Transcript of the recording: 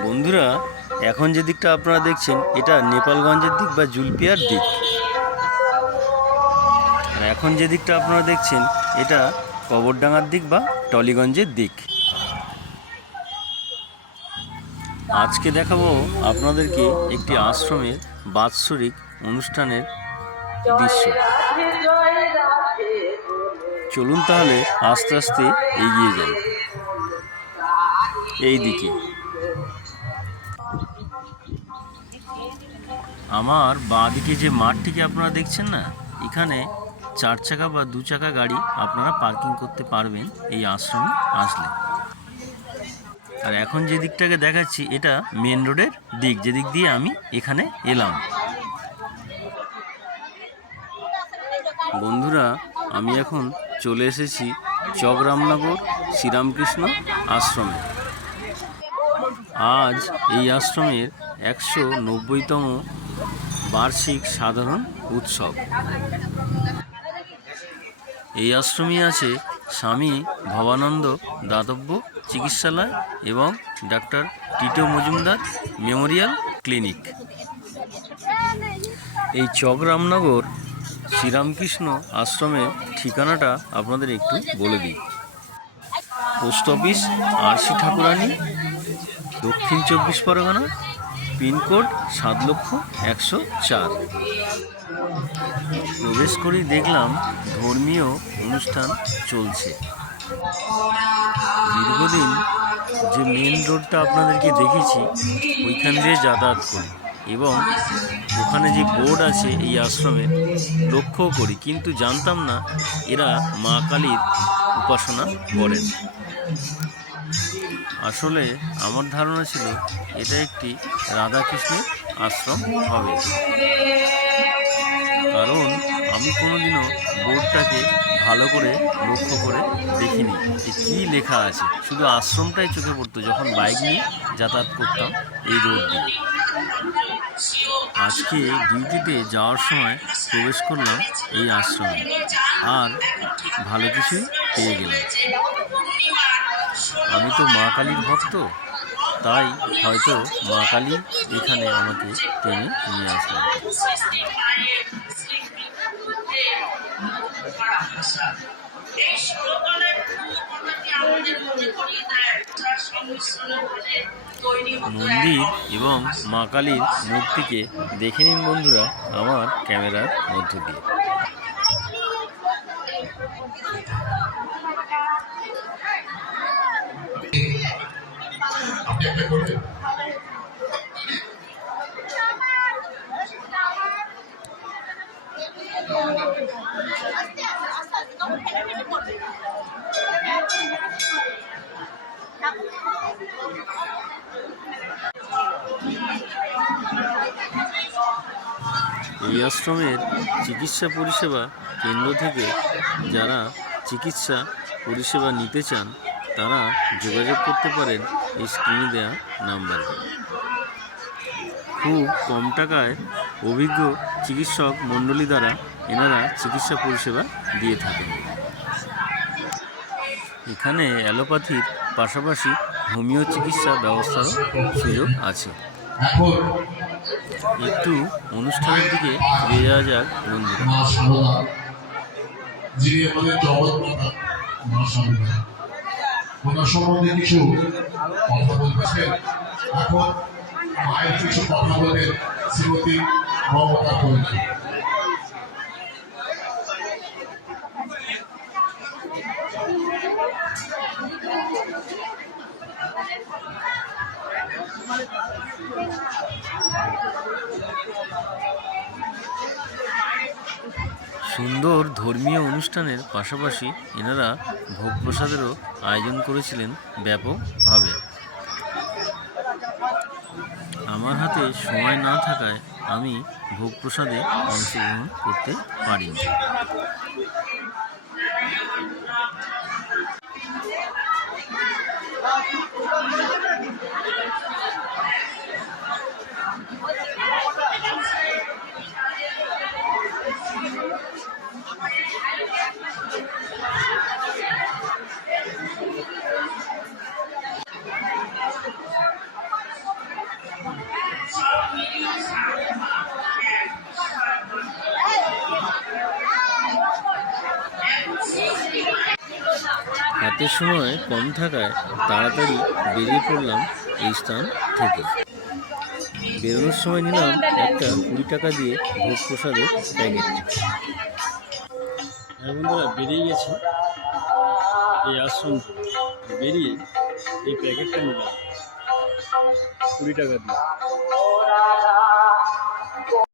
বন্ধুরা, এখন যে দিকটা আপনারা দেখছেন, এটা নেপালগঞ্জের দিক বা জুলপিয়ার দিক। আর এখন যে দিকটা আপনারা দেখছেন, এটা কবরডাঙ্গার দিক বা টলিগঞ্জের দিক। আজকে দেখাবো আপনাদেরকে একটি আশ্রমের বাৎসরিক অনুষ্ঠানের দৃশ্য। চলুন তাহলে আস্তে আস্তে এগিয়ে যাই। এই দিকে। আমার বাঁ দিকে যে মাঠটিকে আপনারা দেখছেন না, এখানে চার চাকা বা দু চাকা গাড়ি আপনারা পার্কিং করতে পারবেন এই আশ্রমে আসলে। আর এখন যে দিকটাকে দেখাচ্ছি, এটা মেন রোডের দিক, যেদিক দিয়ে আমি এখানে এলাম। বন্ধুরা, আমি এখন চলে এসেছি চকরামনগর শ্রীরামকৃষ্ণ আশ্রমে। আজ এই আশ্রমের একশো নব্বইতম বার্ষিক সাধারণ উৎসব। এই আশ্রমে আছে স্বামী ভবানন্দ দাতব্য চিকিৎসালয় এবং doctor Tito Majumdar memorial clinic. এই চকরামনগর শ্রীরামকৃষ্ণ আশ্রমের ঠিকানাটা আপনাদের একটু বলে দিই। পোস্ট অফিস আরসি ঠাকুরানি, দক্ষিণ চব্বিশ পরগনা পিনকোড সাত লক্ষ একশো চার। প্রবেশ করেই দেখলাম ধর্মীয় অনুষ্ঠান চলছে। দীর্ঘদিন যে মেন রোডটা আপনাদেরকে দেখেছি ওইখান দিয়ে যাতায়াত করি এবং ওখানে যে বোর্ড আছে এই আশ্রমে লক্ষ্যও করি, কিন্তু জানতাম না এরা মা কালীর উপাসনা করেন। আসলে আমার ধারণা ছিল এটা একটি রাধাকৃষ্ণের আশ্রম হবে। কারণ আমি কোনোদিনও বোর্ডটাকে ভালো করে লক্ষ্য করে দেখিনি যে কী লেখা আছে। শুধু আশ্রমটাই চোখে পড়তো যখন বাইক নিয়ে যাতায়াত করতাম এই রোড দিয়ে। আজকে ডিউটিতে যাওয়ার সময় প্রবেশ করলাম এই আশ্রমে। আর ভালো কিছুই পেয়ে গেলাম। তো মা কালীর ভক্ত। তাই হয়তো মা কালী এখানে আমাকে টেনে নিয়ে আসলেন। মন্দির এবং মা কালীর মূর্তিকে দেখে নিন বন্ধুরা আমার ক্যামেরার মধ্য দিয়ে। এই আশ্রমের চিকিৎসা পরিষেবা কেন্দ্র থেকে যারা চিকিৎসা পরিষেবা নিতে চান, তারা যোগাযোগ করতে পারেন স্ক্রিনে দেওয়া নাম্বারে। খুব কম টাকায় অভিজ্ঞ চিকিৎসক মণ্ডলী দ্বারা এনারা চিকিৎসা পরিষেবা দিয়ে থাকেন। এখানে অ্যালোপ্যাথির পাশাপাশি হোমিও চিকিৎসা ব্যবস্থারও সুযোগ আছে। একটু অনুষ্ঠানের দিকে ফিরে যাওয়া যাক বন্ধুরা। যিনি আমাদের জগৎ মাতা মা সম্বন্ধে কিছু কথা বলতেছেন এখন মায়ের কিছু কথা বলবেন শ্রীমতী মমতা করেছে সুন্দর ধর্মীয় অনুষ্ঠানের পাশাপাশি এনারা ভোগ প্রসাদেরও আয়োজন করেছিলেন ব্যাপকভাবে। আমার হাতে সময় না থাকায় আমি ভোগ প্রসাদে অংশগ্রহণ করতে পারিনি। হাতে সময় কম থাকায় তাড়াতাড়ি বেরিয়ে পড়লাম এই স্থান থেকে। বেরোনোর সময় নিলাম একটা কুড়ি টাকা দিয়ে ভোগ প্রসাদের প্যাকেট। হ্যাঁ বন্ধুরা বেরিয়ে গেছে। এই আশ্রম বেরিয়ে এই প্যাকেটটা নিলাম। কুড়ি টাকা দিয়ে।